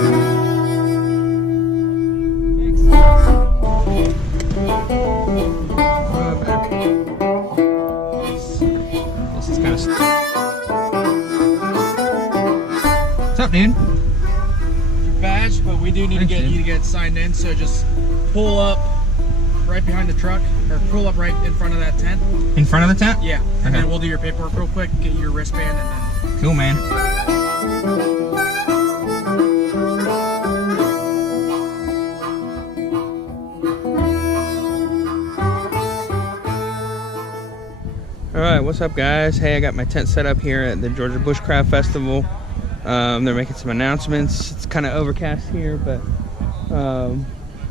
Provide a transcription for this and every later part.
This is kind of. What's up, dude? Your badge, but we do need to get you to get signed in. So just pull up right behind the truck, or pull up right in front of that tent. In front of the tent? Yeah. And Okay. then we'll do your paperwork real quick, get your wristband, and then. Cool, man. Alright, what's up, guys? Hey, I got my tent set up here at the Georgia Bushcraft Festival. They're making some announcements. It's kind of overcast here, but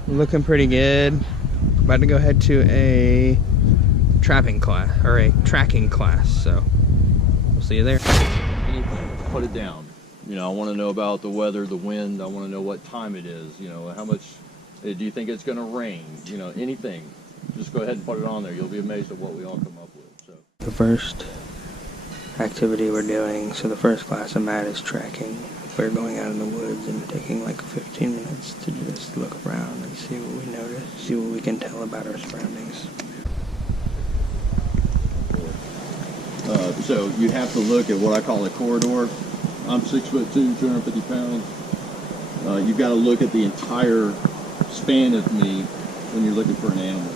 looking pretty good. About to go head to a trapping class, or a tracking class, so we'll see you there. Anything, put it down. You know, I want to know about the weather, the wind. I want to know what time it is. You know, how much, do you think it's going to rain? You know, anything. Just go ahead and put it on there. You'll be amazed at what we all come up with. So. The first activity we're doing, so the first class I'm at is tracking. We're going out in the woods and taking like 15 minutes to just look around and see what we notice, see what we can tell about our surroundings. So you have to look at what I call a corridor. I'm 6'2", 250 pounds. You've got to look at the entire span of me when you're looking for an animal.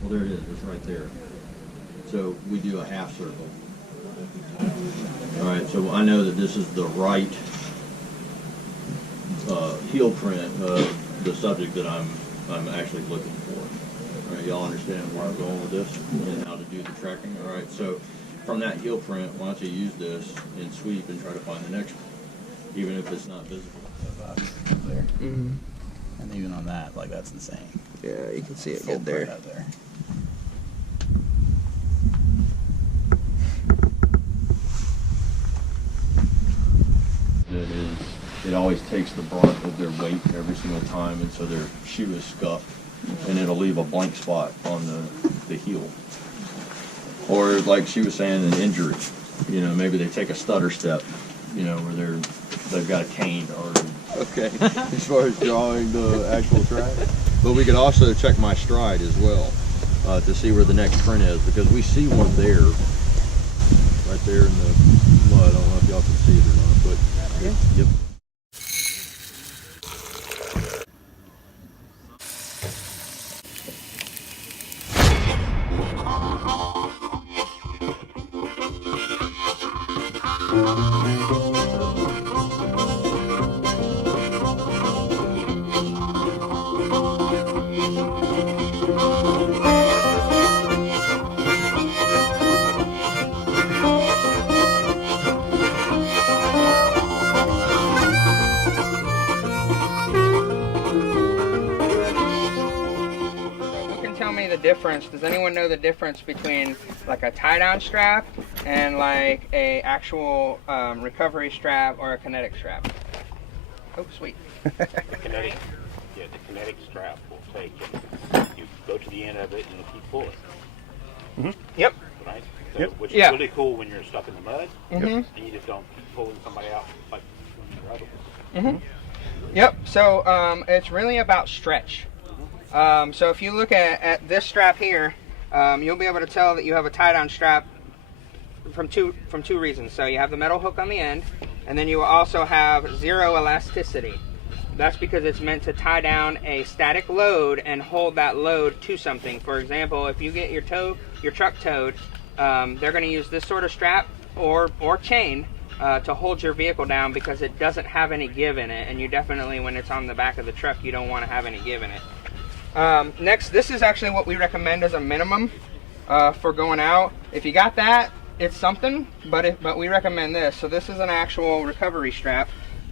Well, there it is. It's right there. So we do a half circle. All right. So I know that this is the right heel print of the subject that I'm actually looking for. All right. Y'all understand where I'm going with this and how to do the tracking. All right. So from that heel print, why don't you use this and sweep and try to find the next one, even if it's not visible. There. Mm-hmm. And even on that, like, that's insane. Yeah, you can see it Full good there. print out there. It always takes the brunt of their weight every single time, and so their shoe is scuffed, and it'll leave a blank spot on the heel. Or like she was saying, an injury. You know, maybe they take a stutter step, you know, where they've got a cane or. Okay, as far as drawing the actual track. But we could also check my stride as well to see where the next print is, because we see one there, right there in the mud. I don't know if y'all can see it or not, but yep. Difference. Does anyone know the difference between like a tie-down strap and like a actual recovery strap or a kinetic strap? Oh, sweet. The kinetic strap will take it. You go to the end of it and you'll keep pulling. Mm-hmm. Yep. Right? So, which is really cool when you're stuck in the mud. Mm-hmm. And you just don't keep pulling somebody out like when you're other ones. Mm-hmm. Yep. So it's really about stretch. So if you look at this strap here, you'll be able to tell that you have a tie-down strap from two reasons. So you have the metal hook on the end, and then you also have zero elasticity. That's because it's meant to tie down a static load and hold that load to something. For example, if you get your truck towed, they're going to use this sort of strap or chain to hold your vehicle down, because it doesn't have any give in it, and you definitely, when it's on the back of the truck, you don't want to have any give in it. Next, this is actually what we recommend as a minimum for going out. If you got that, it's something, but we recommend this. So this is an actual recovery strap.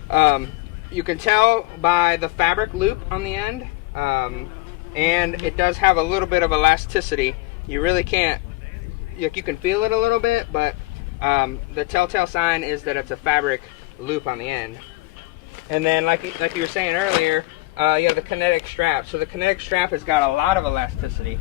You can tell by the fabric loop on the end, and it does have a little bit of elasticity. You really can't, you can feel it a little bit, but the telltale sign is that it's a fabric loop on the end. And then like you were saying earlier, you have the kinetic strap. So the kinetic strap has got a lot of elasticity,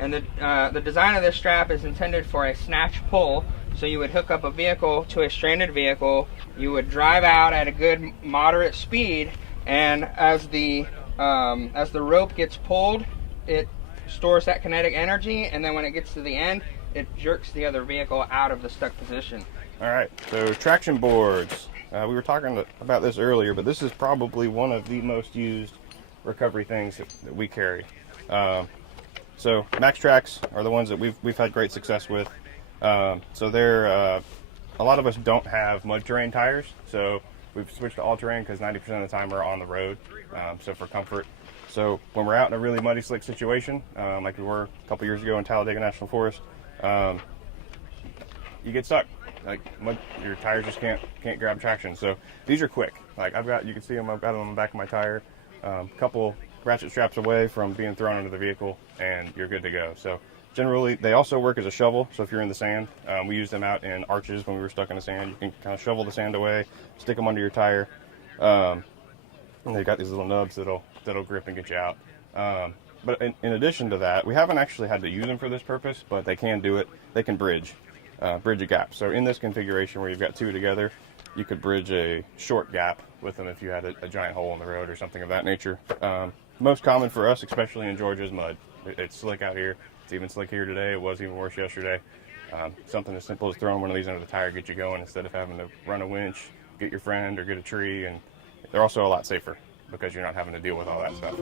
And the design of this strap is intended for a snatch pull. So you would hook up a vehicle to a stranded vehicle, you would drive out at a good moderate speed, and as the rope gets pulled, it stores that kinetic energy, and then when it gets to the end, it jerks the other vehicle out of the stuck position. All right, so traction boards. We were talking about this earlier, but this is probably one of the most used recovery things that we carry. So Max Tracks are the ones that we've had great success with. So they're a lot of us don't have mud terrain tires, so we've switched to all terrain because 90% of the time we're on the road. So for comfort. So when we're out in a really muddy, slick situation, like we were a couple years ago in Talladega National Forest, you get stuck. Like your tires just can't grab traction. So these are quick. Like you can see them. I've got them on the back of my tire. Couple ratchet straps away from being thrown into the vehicle, and you're good to go. So generally, they also work as a shovel. So if you're in the sand, we use them out in arches when we were stuck in the sand. You can kind of shovel the sand away, stick them under your tire. And they've got these little nubs that'll grip and get you out. But in addition to that, we haven't actually had to use them for this purpose, but they can do it. They can bridge a gap. So in this configuration where you've got two together, you could bridge a short gap with them if you had a giant hole in the road or something of that nature. Most common for us, especially in Georgia, is mud. It's slick out here. It's even slick here today. It was even worse yesterday. Something as simple as throwing one of these under the tire, get you going instead of having to run a winch, get your friend, or get a tree. And they're also a lot safer because you're not having to deal with all that stuff.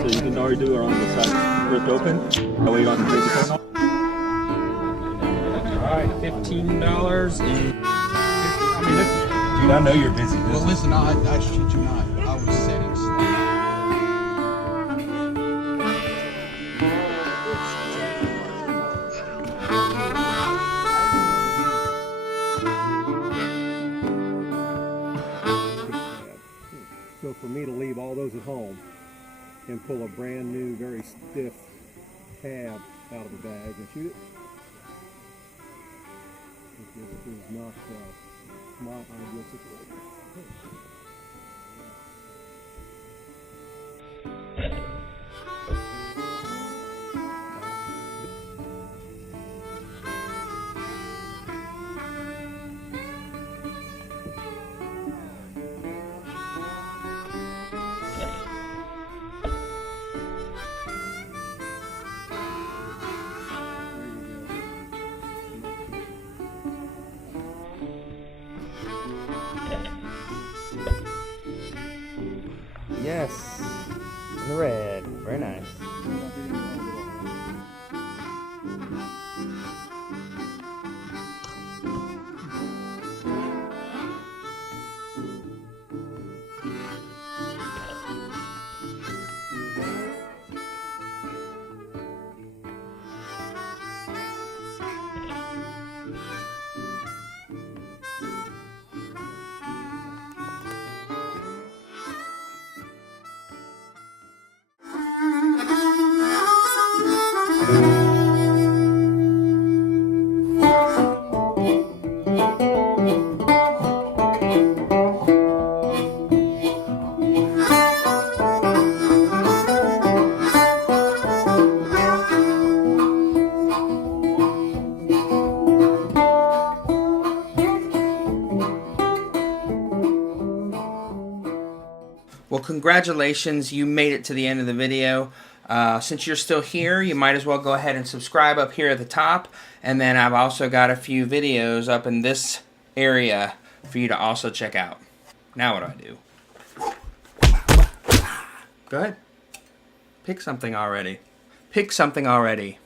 So you can already do it on the side where it's open. That way you don't have to take the phone off. Alright, $15 and Dude, I know you're busy. Well, listen, I shit you not. I was setting stuff. So for me to leave all those at home and pull a brand new, very stiff tab out of the bag and shoot it, this is not my ideal situation. Yes, in the red, very nice. Well, congratulations, you made it to the end of the video. Since you're still here, you might as well go ahead and subscribe up here at the top. And then I've also got a few videos up in this area for you to also check out. Now what do I do? Go ahead. Pick something already. Pick something already.